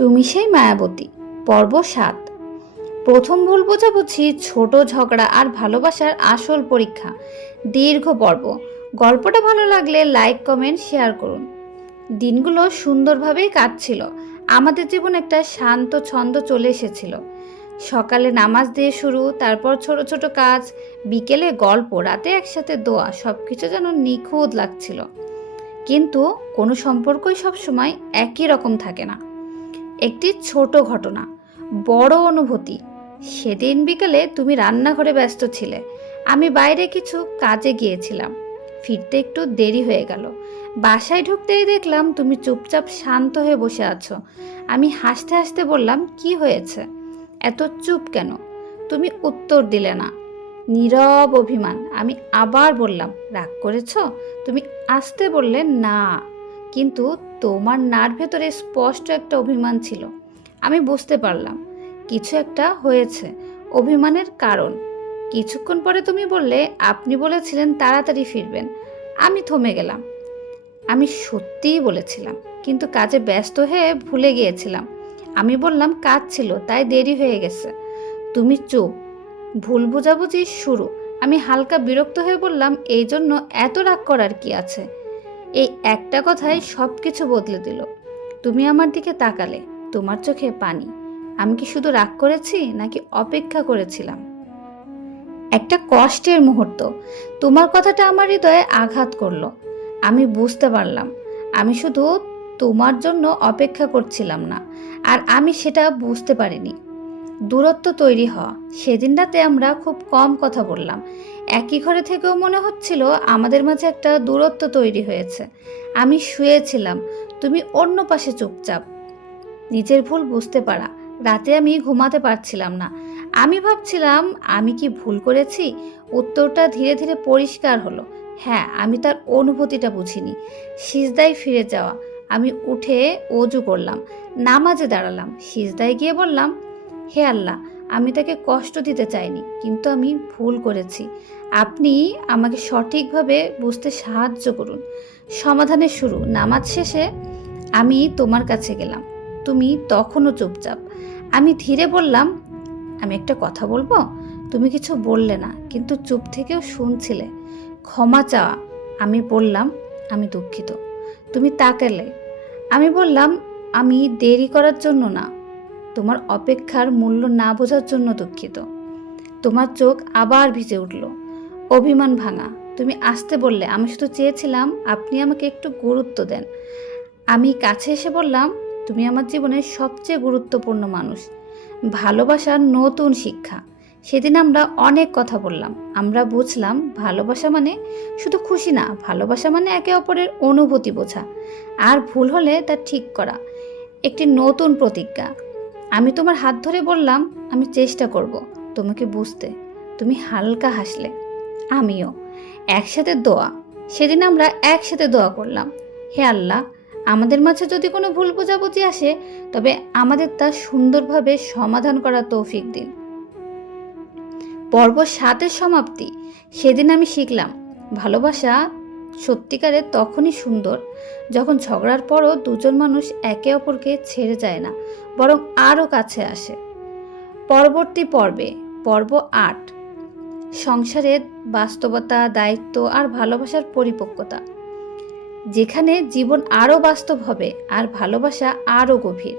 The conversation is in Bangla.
তুমি সেই মায়াবতী। পর্ব ৭। প্রথম ভুল বোঝাবুঝি, ছোট ঝগড়া আর ভালোবাসার আসল পরীক্ষা। দীর্ঘ পর্ব। গল্পটা ভালো লাগলে লাইক, কমেন্ট, শেয়ার করুন। দিনগুলো সুন্দরভাবেই কাটছিল। আমাদের জীবনে একটা শান্ত ছন্দ চলে এসেছিল। সকালে নামাজ দিয়ে শুরু, তারপর ছোট ছোট কাজ, বিকেলে গল্প, রাতে একসাথে দোয়া। সবকিছু যেন নিখুঁত লাগছিল। কিন্তু কোনো সম্পর্কই সবসময় একই রকম থাকে না। একটি ছোট ঘটনা, বড় অনুভূতি। সেদিন বিকেলে তুমি রান্নাঘরে ব্যস্ত ছিলে, আমি বাইরে কিছু কাজে গিয়েছিলাম। ফিরতে একটু দেরি হয়ে গেল। বাসায় ঢুকতেই দেখলাম তুমি চুপচাপ শান্ত হয়ে বসে আছো। আমি হাসতে হাসতে বললাম, কি হয়েছে, এত চুপ কেন? তুমি উত্তর দিলে না, নীরব অভিমান। আমি আবার বললাম, রাগ করেছ? তুমি আস্তে বললে, না, কিন্তু তোমার নার ভেতরে স্পষ্ট একটা অভিমান ছিল। আমি বুঝতে পারলাম কিছু একটা হয়েছে। অভিমানের কারণ। কিছুক্ষণ পরে তুমি বললে, আপনি বলেছিলেন তাড়াতাড়ি ফিরবেন। আমি থমে গেলাম। আমি সত্যিই বলেছিলাম, কিন্তু কাজে ব্যস্ত হয়ে ভুলে গিয়েছিলাম। আমি বললাম, কাজ ছিল তাই দেরি হয়ে গেছে। তুমি চুপ। ভুল বোঝাবুঝি শুরু। আমি হালকা বিরক্ত হয়ে বললাম, এই জন্য এত রাগ করার কি আছে? এই একটা কথাই সব কিছু বদলে দিল। তুমি আমার দিকে তাকালে, তোমার চোখে পানি। আমি কি শুধু রাগ করেছি নাকি অপেক্ষা করেছিলাম? একটা কষ্টের মুহূর্ত। তোমার কথাটা আমার হৃদয়ে আঘাত করলো। আমি বুঝতে পারলাম আমি শুধু তোমার জন্য অপেক্ষা করছিলাম না, আর আমি সেটা বুঝতে পারিনি। দূরত্ব তৈরি হওয়া। সেদিন রাতে আমরা খুব কম কথা বললাম। একই ঘরে থেকেও মনে হচ্ছিল আমাদের মাঝে একটা দূরত্ব তৈরি হয়েছে। আমি শুয়েছিলাম, তুমি অন্য পাশে চুপচাপ। নিজের ভুল বুঝতে পারা। রাতে আমি ঘুমাতে পারছিলাম না। আমি ভাবছিলাম, আমি কি ভুল করেছি? উত্তরটা ধীরে ধীরে পরিষ্কার হলো। হ্যাঁ, আমি তার অনুভূতিটা বুঝিনি। সিজদায় ফিরে যাওয়া। আমি উঠে অজু করলাম, নামাজে দাঁড়ালাম, সিজদায় গিয়ে বললাম, হে আল্লাহ, আমি তাকে কষ্ট দিতে চাইনি, কিন্তু আমি ভুল করেছি। আপনি আমাকে সঠিকভাবে বুঝতে সাহায্য করুন। সমাধানের শুরু। নামাজ শেষে আমি তোমার কাছে গেলাম। তুমি তখনও চুপচাপ। আমি ধীরে বললাম, আমি একটা কথা বলবো। তুমি কিছু বললে না, কিন্তু চুপ থেকেও শুনছিলে। ক্ষমা চাওয়া। আমি বললাম, আমি দুঃখিত। তুমি তাকালে। আমি বললাম, আমি দেরি করার জন্য না, তোমার অপেক্ষার মূল্য না বোঝার জন্য দুঃখিত। তোমার চোখ আবার ভিজে উঠল। অভিমান ভাঙা। তুমি আস্তে বললে, আমি শুধু চেয়েছিলাম আপনি আমাকে একটু গুরুত্ব দেন। আমি কাছে এসে বললাম, তুমি আমার জীবনের সবচেয়ে গুরুত্বপূর্ণ মানুষ। ভালোবাসার নতুন শিক্ষা। সেদিন আমরা অনেক কথা বললাম। আমরা বুঝলাম ভালোবাসা মানে শুধু খুশি না, ভালোবাসা মানে একে অপরের অনুভূতি বোঝা, আর ভুল হলে তা ঠিক করা। একটি নতুন প্রতিজ্ঞা। আমি তোমার হাত ধরে বললাম, আমি চেষ্টা করব তোমাকে বুঝতে। তুমি হালকা হাসলে। আমিও। একসাথে দোয়া। সেদিন আমরা একসাথে দোয়া করলাম, হে আল্লাহ, আমাদের মাঝে যদি কোনো ভুল বোঝাবুঝি আসে, তবে আমাদের তা সুন্দরভাবে সমাধান করার তৌফিক দিন। পর্ব ৭-এর সমাপ্তি। সেদিন আমি শিখলাম, ভালোবাসা সত্যিকারের তখনই সুন্দর যখন ঝগড়ার পরও দুজন মানুষ একে অপরকে ছেড়ে যায় না, বরং আরও কাছে আসে। পরবর্তী পর্বে, পর্ব ৮, সংসারের বাস্তবতা, দায়িত্ব আর ভালোবাসার পরিপক্কতা। যেখানে জীবন আরও বাস্তব হবে আর ভালোবাসা আরও গভীর।